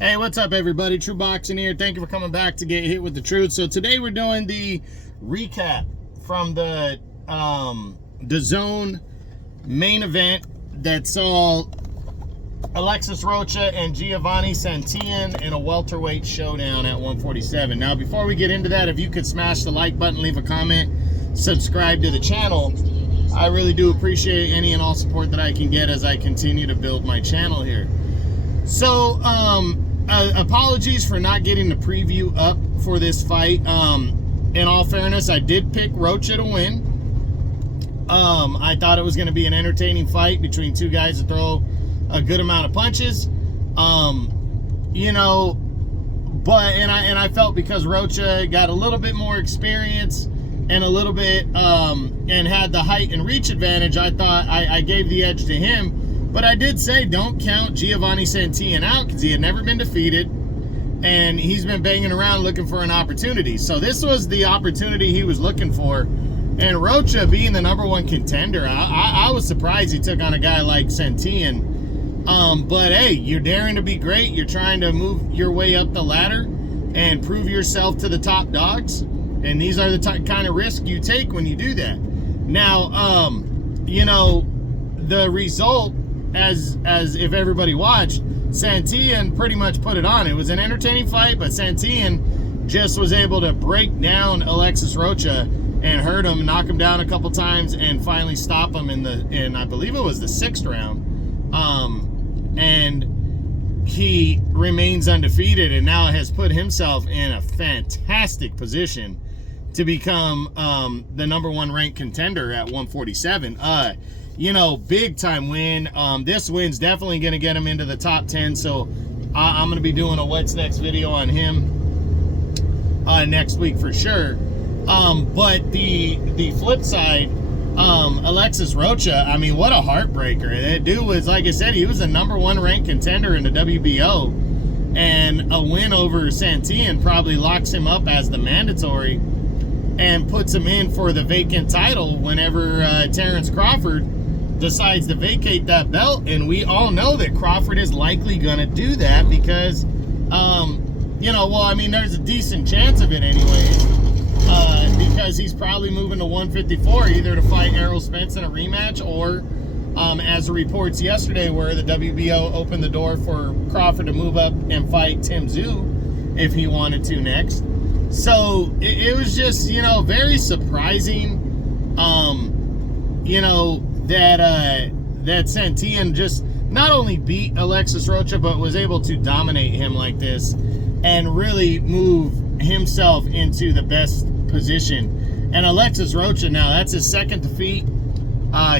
Hey, what's up, everybody? True Boxing here. Thank you for coming back to Get Hit with the Truth. So today we're doing the recap from the DAZN main event that saw Alexis Rocha and Giovanni Santillan in a welterweight showdown at 147. Now, before we get into that, if you could smash the like button, leave a comment, subscribe to the channel. I really do appreciate any and all support that I can get as I continue to build my channel here. So, apologies for not getting the preview up for this fight. In all fairness, I did pick Rocha to win. I thought it was going to be an entertaining fight between two guys that throw a good amount of punches. You know, but I felt because Rocha got a little bit more experience and a little bit and had the height and reach advantage, I thought I gave the edge to him. But I did say don't count Giovanni Santillan out because he had never been defeated and he's been banging around looking for an opportunity. So this was the opportunity he was looking for. And Rocha being the #1 contender, I was surprised he took on a guy like Santillan. But hey, you're daring to be great. You're trying to move your way up the ladder and prove yourself to the top dogs. And these are the kind of risk you take when you do that. Now, you know, the result, as if everybody watched, Santillan pretty much put it on. It was an entertaining fight, but Santillan just was able to break down Alexis Rocha and hurt him, knock him down a couple times, and finally stop him in I believe it was the 6th round. And he remains undefeated and now has put himself in a fantastic position to become the #1 ranked contender at 147. You know, big time win. This win's definitely going to get him into the top 10. So I'm going to be doing a what's next video on him next week for sure. But the flip side, Alexis Rocha, I mean, what a heartbreaker. That dude was, like I said, he was the #1 ranked contender in the WBO. And a win over Santillan probably locks him up as the mandatory and puts him in for the vacant title whenever Terrence Crawford decides to vacate that belt. And we all know that Crawford is likely gonna do that because you know, well, I mean, there's a decent chance of it anyway, because he's probably moving to 154 either to fight Errol Spence in a rematch or as the reports yesterday where the WBO opened the door for Crawford to move up and fight Tim Tszyu if he wanted to next. So it was just, you know, very surprising, you know, that Santillan just not only beat Alexis Rocha, but was able to dominate him like this and really move himself into the best position. And Alexis Rocha now, that's his 2nd defeat.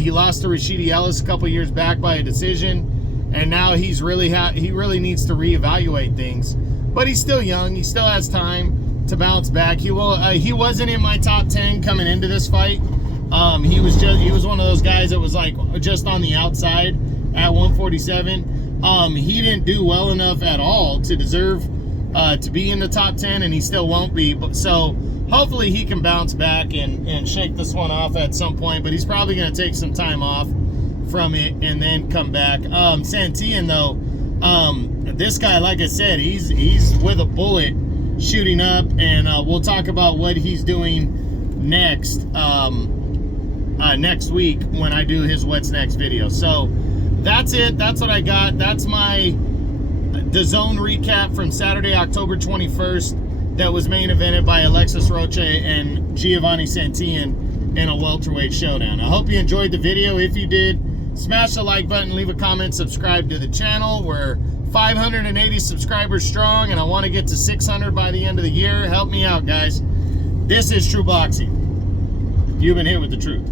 He lost to Rashidi Ellis a couple years back by a decision, and now he really needs to reevaluate things. But he's still young. He still has time to bounce back. He wasn't in my top 10 coming into this fight. He was one of those guys that was like just on the outside at 147. He didn't do well enough at all to deserve to be in the top 10, and he still won't be. But so hopefully he can bounce back and shake this one off at some point. But he's probably going to take some time off from it and then come back. Santillan though, this guy, like I said, he's with a bullet shooting up, and we'll talk about what he's doing next next week when I do his what's next video. So that's it. That's what I got. That's my DAZN recap from Saturday, October 21st, that was main evented by Alexis Rocha and Giovanni Santillan in a welterweight showdown. I hope you enjoyed the video. If you did, smash the like button, leave a comment, subscribe to the channel. We're 580 subscribers strong, and I want to get to 600 by the end of the year. Help me out, guys. This is True Boxing. You've been hit with the truth.